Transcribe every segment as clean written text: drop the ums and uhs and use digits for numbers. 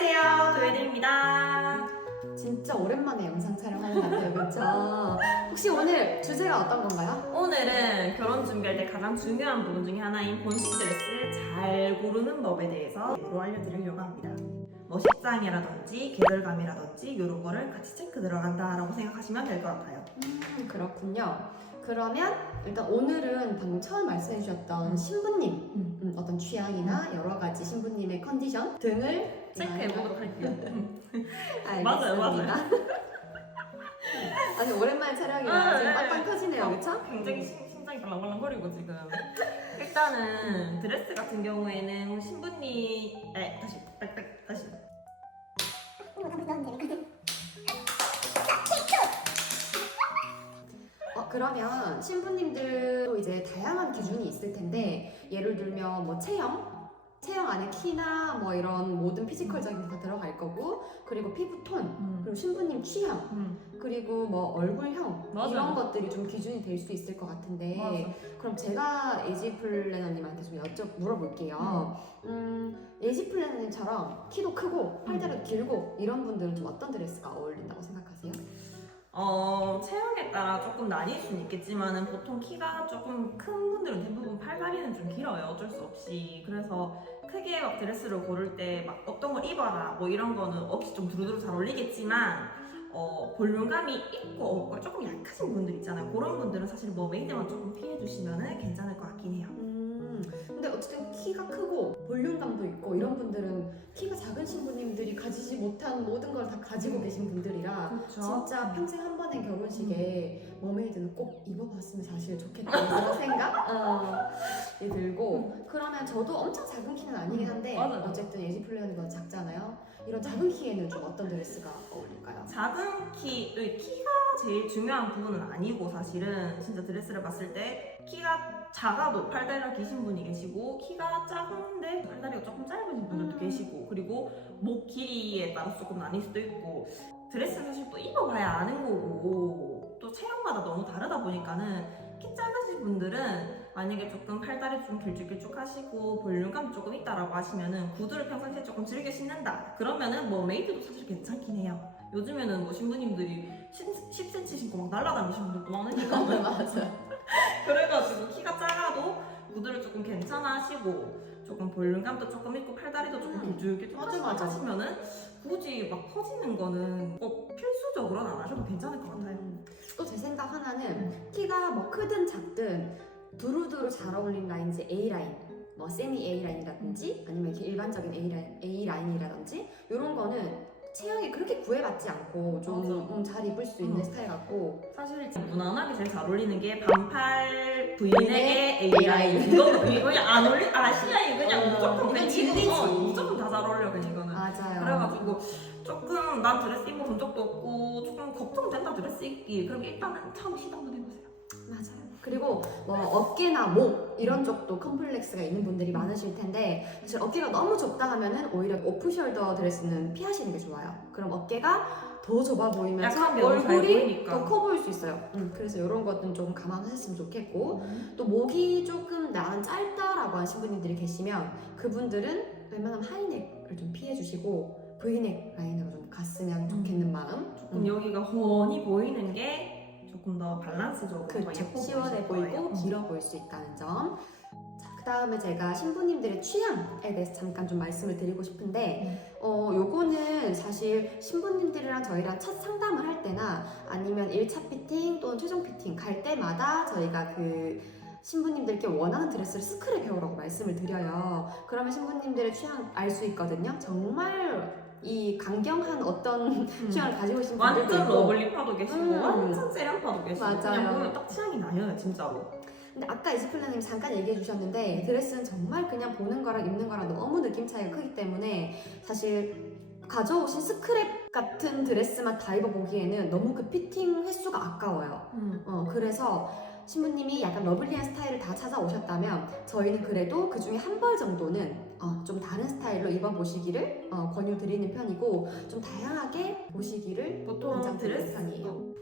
안녕하세요, 도예리입니다. 진짜 오랜만에 영상 촬영하는 것 같아요, 그렇죠? 혹시 오늘 주제가 어떤 건가요? 오늘은 결혼 준비할 때 가장 중요한 부분 중에 하나인 본식 드레스 잘 고르는 법에 대해서 바로 알려드리려고 합니다. 뭐 식장이라든지 계절감이라든지 이런 거를 같이 체크 들어간다라고 생각하시면 될 것 같아요. 그렇군요. 그러면 일단 오늘은 방금 처음 말씀해 주셨던 신부님 어떤 취향이나 여러 가지 신부님의 컨디션 등을 체크해보도록 할게요. 알겠습니다. 맞아요. 아니 오랜만에 촬영이라 지금 빵빵 터지네요, 그렇죠? 굉장히 심장이 발랑발랑거리고 지금. 일단은 드레스 같은 경우에는 신부님 다시. 그러면 신부님들도 이제 다양한 기준이 있을 텐데 예를 들면 뭐 체형 안에 키나 뭐 이런 모든 피지컬적인 게 다 들어갈 거고 그리고 피부톤 그리고 신부님 취향 그리고 뭐 얼굴형 맞아요. 이런 것들이 좀 기준이 될 수 있을 것 같은데 맞아. 그럼 제가 에이지 플래너님한테 좀 물어볼게요. 에이지 플래너님처럼 키도 크고 팔다리도 길고 이런 분들은 좀 어떤 드레스가 어울린다고 생각하세요? 체형에 따라 조금 나뉠 수는 있겠지만은 보통 키가 조금 큰 분들은 대부분 팔다리는 좀 길어요. 어쩔 수 없이. 그래서 크게 막 드레스를 고를 때 막 어떤 걸 입어라 뭐 이런 거는 없이 좀 두루두루 잘 어울리겠지만 볼륨감이 있고 없고 조금 약하신 분들 있잖아요. 그런 분들은 사실 뭐 메이드만 조금 피해주시면은 괜찮을 것 같긴 해요. 근데 어쨌든 키가 크고 볼륨감도 있고 이런 분들은 키가 작은 신부님들이 가지지 못한 모든 걸 다 가지고 계신 분들이라 그렇죠. 진짜 평생 한 번의 결혼식에 머메이드는 꼭 입어봤으면 사실 좋겠다 그런 생각이 들고 그러면 저도 엄청 작은 키는 아니긴 한데 맞아요. 어쨌든 에이지 플래너보다 작잖아요. 이런 작은 키에는 좀 어떤 드레스가 어울릴까요? 작은 키가 제일 중요한 부분은 아니고 사실은 진짜 드레스를 봤을 때 키가 작아도 팔다리가 기신 분이 계시고 키가 작은데 팔다리가 조금 짧으신 분들도 계시고 그리고 목 길이에 따라서 조금 나뉠 수도 있고 드레스는 사실 또 입어봐야 아는 거고 또 체형마다 너무 다르다 보니까는 키 작으신 분들은 만약에 조금 팔다리 좀 길쭉길쭉하시고 볼륨감 조금 있다라고 하시면은 구두를 평상시에 조금 즐겨 신는다 그러면은 뭐 메이드도 사실 괜찮긴 해요. 요즘에는 뭐 신부님들이 10cm 신고 막 날아다니시는 분들도 많으니까 맞아요. 그래가지고 키가 작아도 구두를 조금 괜찮아하시고 조금 볼륨감도 조금 있고 팔다리도 조금 길쭉길쭉하시고 맞아. 하시면은 굳이 막 퍼지는 거는 꼭 필수적으로는 안 하셔도 괜찮을 것 같아요. 또 제 생각 하나는 키가 뭐 크든 작든 두루두루 잘 어울리는 라인이 A라인 뭐 세미 A라인이라든지 아니면 이렇게 일반적인 A라인이라든지 이런 거는 체형이 그렇게 구애받지 않고 좀 잘 입을 수 있는 스타일 같고 사실 무난하게 제일 잘 어울리는 게 반팔 V넥의 A라인. A라인 이거 그냥 안 어울리 C라인 그냥 무조건 그냥 진리지. 무조건 다 잘 어울려 그냥 이거는. 맞아요. 그래가지고 조금 난 드레스 입어본 적도 없고 조금 걱정된다 드레스 입기 그럼 일단은 처음 시도 한번 해보세요. 맞아요. 그리고 뭐 어깨나 목 이런 쪽도 컴플렉스가 있는 분들이 많으실 텐데 사실 어깨가 너무 좁다 하면은 오히려 오프숄더 드레스는 피하시는 게 좋아요. 그럼 어깨가 더 좁아 보이면서 약간 너무 잘 얼굴이 보이니까. 더 커 보일 수 있어요. 그래서 이런 것들은 좀 감안하셨으면 좋겠고 또 목이 조금 나는 짧다라고 하는 신부님들이 계시면 그분들은 웬만하면 하이넥을 좀 피해주시고 V넥 라인으로 좀 갔으면 좋겠는 마음. 조금 여기가 훤히 보이는 게 조금 더 밸런스적으로 더 그렇죠. 예뻐 시원해 보이실 보이고 거예요. 길어 보일 수 있다는 점. 자, 그 다음에 제가 신부님들의 취향에 대해서 잠깐 좀 말씀을 드리고 싶은데 요거는 사실 신부님들이랑 저희랑 첫 상담을 할 때나 아니면 1차 피팅 또는 최종 피팅 갈 때마다 저희가 그 신부님들께 원하는 드레스를 스크랩 해오라고 말씀을 드려요. 그러면 신부님들의 취향 알 수 있거든요. 정말 이 강경한 어떤 취향을 가지고 계신 분들도 완전 있고 러블리파도 계시고 완전 세련파도 계시고 맞아요. 그냥 보면 딱 취향이 나요 진짜로. 근데 아까 이지플라님 잠깐 얘기해 주셨는데 드레스는 정말 그냥 보는 거랑 입는 거랑 너무 느낌 차이가 크기 때문에 사실 가져오신 스크랩 같은 드레스만 다 입어보기에는 너무 그 피팅 횟수가 아까워요. 그래서 신부님이 약간 러블리한 스타일을 다 찾아오셨다면 저희는 그래도 그 중에 한 벌 정도는 좀 다른 스타일로 입어보시기를 권유드리는 편이고 좀 다양하게 보시기를 보통 권장드리는 드레스도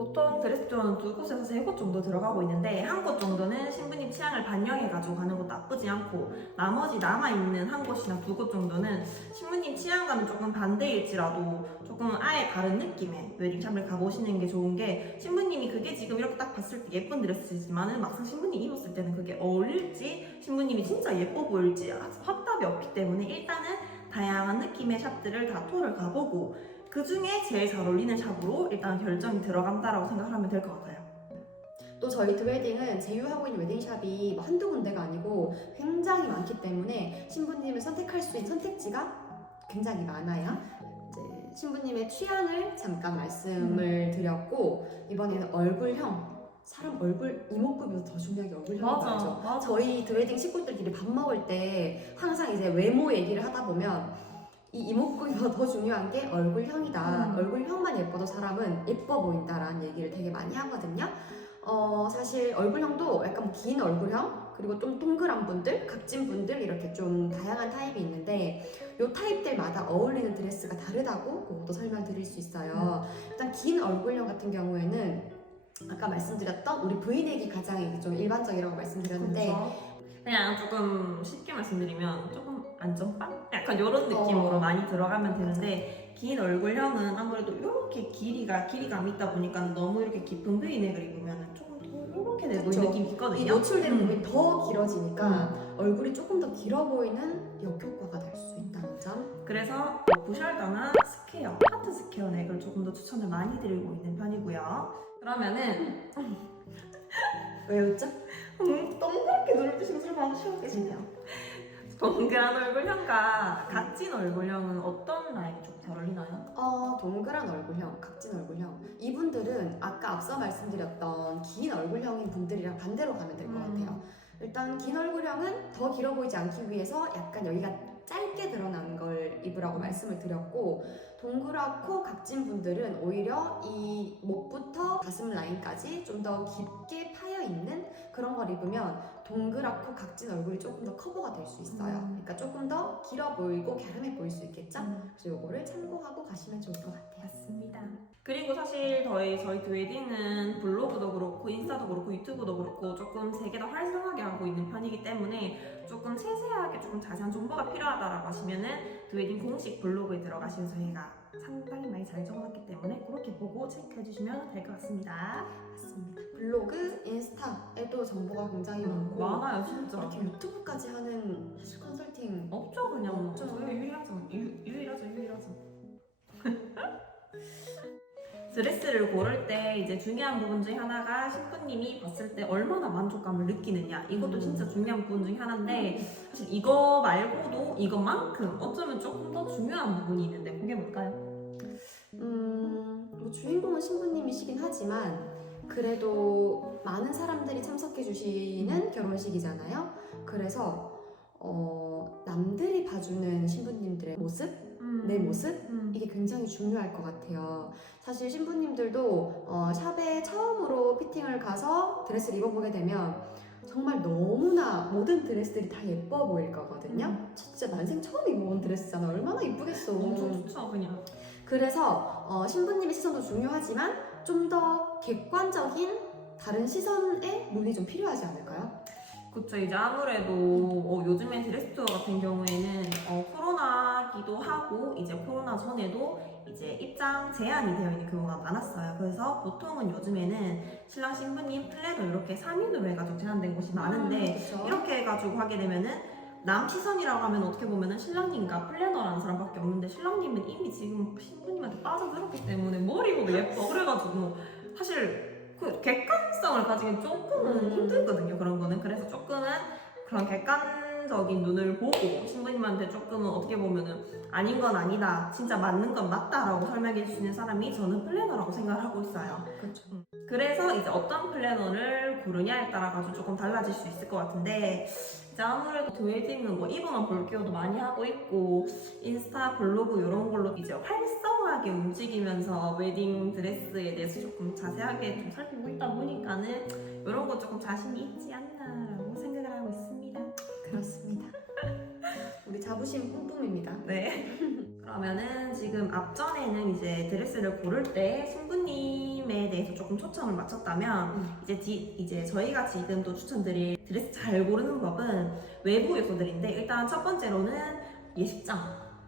보통 드레스 조어는 2곳에서 3곳 정도 들어가고 있는데 한 곳 정도는 신부님 취향을 반영해가지고 가는 것도 나쁘지 않고 나머지 남아있는 한 곳이나 2곳 정도는 신부님 취향과는 조금 반대일지라도 조금 아예 다른 느낌의 웨딩샵을 가보시는 게 좋은 게 신부님이 그게 지금 이렇게 딱 봤을 때 예쁜 드레스지만은 막상 신부님이 입었을 때는 그게 어울릴지 신부님이 진짜 예뻐 보일지 확답이 없기 때문에 일단은 다양한 느낌의 샵들을 다 투어를 가보고 그 중에 제일 잘 어울리는 샵으로 일단 결정이 들어간다라고 생각하면 될 것 같아요. 또 저희 드웨딩은 제휴하고 있는 웨딩샵이 뭐 한두 군데가 아니고 굉장히 많기 때문에 신부님을 선택할 수 있는 선택지가 굉장히 많아요. 이제 신부님의 취향을 잠깐 말씀을 드렸고 이번에는 얼굴형, 사람 얼굴 이목구비보다 더 중요한 게 얼굴형인 거 알죠? 맞아. 저희 드웨딩 식구들끼리 밥 먹을 때 항상 이제 외모 얘기를 하다 보면 이 이목구비보다 더 중요한 게 얼굴형이다. 얼굴형만 예뻐도 사람은 예뻐 보인다라는 얘기를 되게 많이 하거든요. 사실 얼굴형도 약간 긴 얼굴형 그리고 좀 동그란 분들, 각진 분들 이렇게 좀 다양한 타입이 있는데 이 타입들마다 어울리는 드레스가 다르다고 그것도 설명드릴 수 있어요. 일단 긴 얼굴형 같은 경우에는 아까 말씀드렸던 우리 브이넥이 가장 좀 일반적이라고 말씀드렸는데 그렇죠. 그냥 조금 쉽게 말씀드리면 조금 안전빵? 약간 이런 느낌으로 많이 들어가면 되는데 긴 얼굴형은 아무래도 이렇게 길이감 있다 보니까 너무 이렇게 깊은 브이넥을 입으면 조금 더 이렇게 돼 보이는 그쵸. 느낌이 있거든요. 이 노출된 부분이 더 길어지니까 얼굴이 조금 더 길어 보이는 역효과가 날 수 있다는 점. 그래서 부셜더나 스퀘어, 하트 스퀘어 넥을 조금 더 추천을 많이 드리고 있는 편이고요. 그러면은 왜 웃죠? 동그랗게 누를 때 신술 바로 쉬워 계시네요. 동그란 얼굴형과 각진 얼굴형은 어떤 라인이 좀 잘 어울리나요? 동그란 얼굴형, 각진 얼굴형 이분들은 아까 앞서 말씀드렸던 긴 얼굴형인 분들이랑 반대로 가면 될 것 같아요. 일단 긴 얼굴형은 더 길어 보이지 않기 위해서 약간 여기가 짧게 드러난 걸 입으라고 말씀을 드렸고 동그랗고 각진 분들은 오히려 이 목부터 가슴 라인까지 좀 더 깊게 파여 있는 그런 걸 입으면 동그랗고 각진 얼굴이 조금 더 커버가 될 수 있어요. 그러니까 조금 더 길어 보이고 갸름해 보일 수 있겠죠? 그래서 이거를 참고하고 가시면 좋을 것 같아요. 맞습니다. 그리고 사실 저희 웨딩은 블로그도 그렇고 인스타도 그렇고 유튜브도 그렇고 조금 세 개 다 활성하게 하고 있는 편이기 때문에 조금 세세하게 조금 자세한 정보가 필요하다라고 하시면은 웨딩 공식 블로그에 들어가시면 저희가 상당히 많이 잘 적어놨기 때문에 그렇게 보고 체크해 주시면 될 것 같습니다. 맞습니다. 블로그, 인스타에도 정보가 굉장히 많고 많아요 진짜. 이렇게 유튜브까지 하는 해수 컨설팅 없죠 그냥. 없죠. 저희 유일하죠. 드레스를 고를 때 이제 중요한 부분 중에 하나가 신부님이 봤을 때 얼마나 만족감을 느끼느냐 이것도 진짜 중요한 부분 중에 하나인데 사실 이거 말고도 이것만큼 어쩌면 조금 더 중요한 부분이 있는데 그게 뭘까요? 뭐 주인공은 신부님이시긴 하지만 그래도 많은 사람들이 참석해 주시는 결혼식이잖아요. 그래서 남들이 봐주는 신부님들의 모습, 내 모습 이게 굉장히 중요할 것 같아요. 사실 신부님들도 샵에 처음으로 피팅을 가서 드레스를 입어보게 되면 정말 너무나 모든 드레스들이 다 예뻐 보일 거거든요. 진짜 난생 처음 입어본 드레스잖아. 얼마나 이쁘겠어. 엄청 좋죠 그냥. 그래서 신부님의 시선도 중요하지만 좀 더 객관적인 다른 시선의 눈이 좀 필요하지 않을까요? 그쵸. 이제 아무래도 요즘에 드레스 투어 같은 경우에는 코로나기도 하고 이제 코로나 전에도 이제 입장 제한이 되어 있는 경우가 많았어요. 그래서 보통은 요즘에는 신랑 신부님 플래너 이렇게 3인으로 해가지고 제한된 곳이 많은데 그쵸? 이렇게 해가지고 하게 되면은 남 시선이라고 하면 어떻게 보면은 신랑님과 플래너라는 사람밖에 없는데 신랑님은 이미 지금 신부님한테 빠져들었기 때문에 머리가 예뻐. 그래가지고 사실 그 객관성을 가지긴 조금은 힘들거든요. 그런 거는. 그래서 조금은 그런 객관적인 눈을 보고 신부님한테 조금은 어떻게 보면은 아닌 건 아니다, 진짜 맞는 건 맞다라고 설명해 주시는 사람이 저는 플래너라고 생각을 하고 있어요. 그렇죠. 그래서 이제 어떤 플래너를 고르냐에 따라 가지고 조금 달라질 수 있을 것 같은데 이제 아무래도 웨딩은 뭐 이분만 볼게요도 많이 하고 있고 인스타, 블로그 이런 걸로 이제 활성하게 움직이면서 웨딩 드레스에 대해서 조금 자세하게 좀 살피고 있다 보니까는 이런 거 조금 자신이 있지 않나라고 생각을 하고 있습니다. 그렇습니다. 우리 자부심 뿜뿜입니다. 네. 그러면은 지금 지금 앞전에는 이제 드레스를 고를 때 신부님에 대해서 조금 초점을 맞췄다면 이제 저희가 지금 또 추천드릴 드레스 잘 고르는 법은 외부 요소들인데, 일단 첫 번째로는 예식장.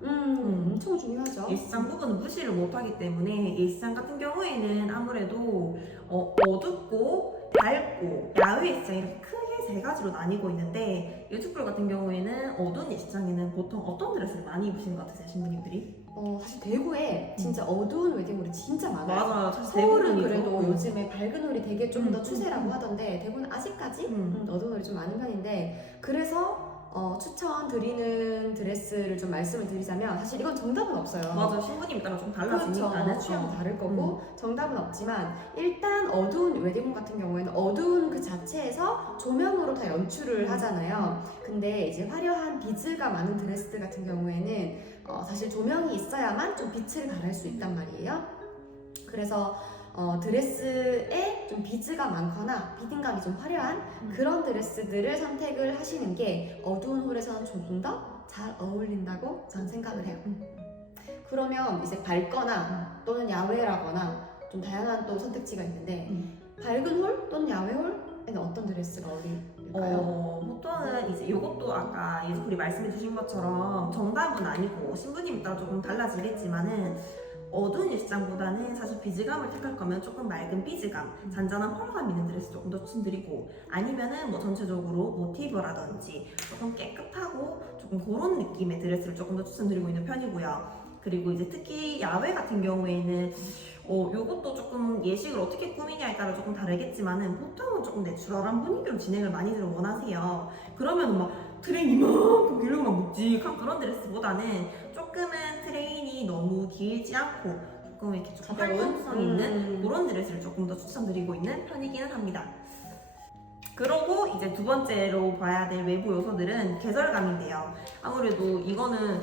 엄청 중요하죠. 예식장 부분은 무시를 못하기 때문에, 예식장 같은 경우에는 아무래도 어둡고 밝고 야외 예식장 이렇게 크게 세 가지로 나뉘고 있는데, 유튜브 같은 경우에는 어두운 예식장에는 보통 어떤 드레스를 많이 입으시는 것 같으세요, 신부님들이? 사실 대구에 진짜 어두운 웨딩홀이 진짜 많아요. 맞아요. 사실 서울은 대부분이죠. 그래도 요즘에 밝은 홀이 되게 좀 더 추세라고 음. 하던데 대구는 아직까지 음. 어두운 홀이 좀 많은 편인데, 그래서 추천드리는 드레스를 좀 말씀을 드리자면 사실 이건 정답은 없어요. 맞아, 신부님 따라 좀 그렇죠. 달라지니까는 취향 다를 거고 정답은 없지만, 일단 어두운 웨딩홀 같은 경우에는 어두운 그 자체에서 조명으로 다 연출을 하잖아요. 근데 이제 화려한 비즈가 많은 드레스들 같은 경우에는 사실 조명이 있어야만 좀 빛을 발할 수 있단 말이에요. 그래서 드레스에 좀 비즈가 많거나 비딩감이 좀 화려한 그런 드레스들을 선택을 하시는 게 어두운 홀에서는 조금 더 잘 어울린다고 저는 생각을 해요. 그러면 이제 밝거나 또는 야외라거나 좀 다양한 또 선택지가 있는데, 밝은 홀 또는 야외 홀에는 어떤 드레스가 어울릴까요? 보통은 이제 이것도 아까 예수풀이 말씀해주신 것처럼 정답은 아니고 신부님에 따라 조금 달라지겠지만은, 어두운 예식장보다는 사실 비즈감을 택할 거면 조금 맑은 비즈감, 잔잔한 펄감 있는 드레스 조금 더 추천드리고, 아니면은 뭐 전체적으로 모티브라든지 조금 깨끗하고 조금 그런 느낌의 드레스를 조금 더 추천드리고 있는 편이고요. 그리고 이제 특히 야외 같은 경우에는 요것도 조금 예식을 어떻게 꾸미냐에 따라 조금 다르겠지만은, 보통은 조금 내추럴한 분위기로 진행을 많이들 원하세요. 그러면 막 트레인 이만큼 길고 막 묵직한 그런 드레스보다는 조금은 트레인이 너무 길지 않고 조금 이렇게 조금 활동성 있는 그런 드레스를 조금 더 추천드리고 있는 편이기는 합니다. 그러고 이제 두 번째로 봐야 될 외부 요소들은 계절감인데요. 아무래도 이거는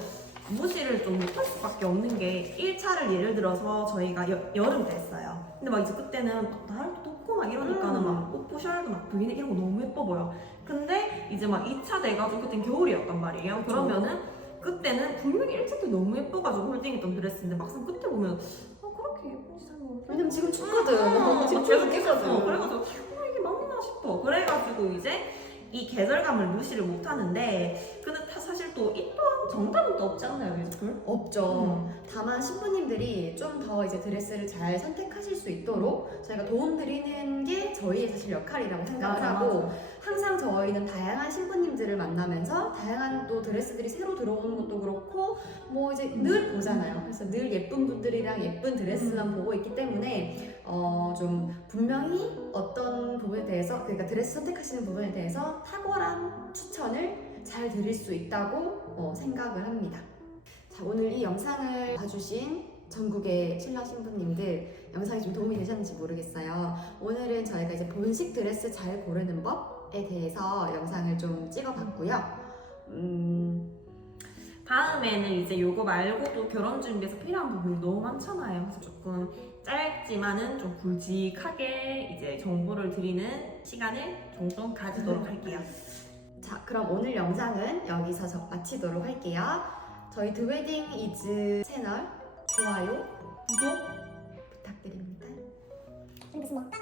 무시를 좀 못할 수밖에 없는 게, 1차를 예를 들어서 저희가 여름 때 했어요. 근데 막 이제 그때는 막 날도 덥고 막 이러니까는 막 옷 푸셔도 막 브이넥 이런 거 너무 예뻐 보여. 근데 이제 막 2차 돼가지고 그땐 겨울이었단 말이에요. 그러면은 그때는 분명히 1차 때 너무 예뻐가지고 홀딩했던 드레스인데, 막상 그때 보면 그렇게 예쁜지 잘 모르겠어. 왜냐면 지금 춥거든. 지금 계속 깨거든. 그래가지고 이게 맞나 싶어. 그래가지고 이제 이 계절감을 무시를 못하는데, 근데 사실 또 이 또한 정답은 또 없지 않나요, 예술? 없죠. 다만 신부님들이 좀 더 이제 드레스를 잘 선택하실 수 있도록 저희가 도움드리는 게 저희의 사실 역할이라고 생각을 하고, 항상 저희는 다양한 신부님들을 만나면서 다양한 또 드레스들이 새로 들어오는 것도 그렇고 뭐 이제 늘 보잖아요. 그래서 늘 예쁜 분들이랑 예쁜 드레스만 보고 있기 때문에 좀 분명히 어떤 부분에 대해서, 그러니까 드레스 선택하시는 부분에 대해서 탁월한 추천을 잘 드릴 수 있다고 생각을 합니다. 자, 오늘 이 영상을 봐주신 전국의 신랑 신부님들, 영상이 좀 도움이 되셨는지 모르겠어요. 오늘은 저희가 이제 본식 드레스 잘 고르는 법에 대해서 영상을 좀 찍어봤고요. 다음에는 이제 요거 말고도 결혼 준비에서 필요한 부분이 너무 많잖아요. 그래서 조금 짧지만은 좀 굵직하게 이제 정보를 드리는 시간을 종종 가지도록 할게요. 자, 그럼 오늘 영상은 여기서 마치도록 할게요. 저희 드웨딩 이즈 채널 좋아요, 구독 부탁드립니다. 무슨 막 땅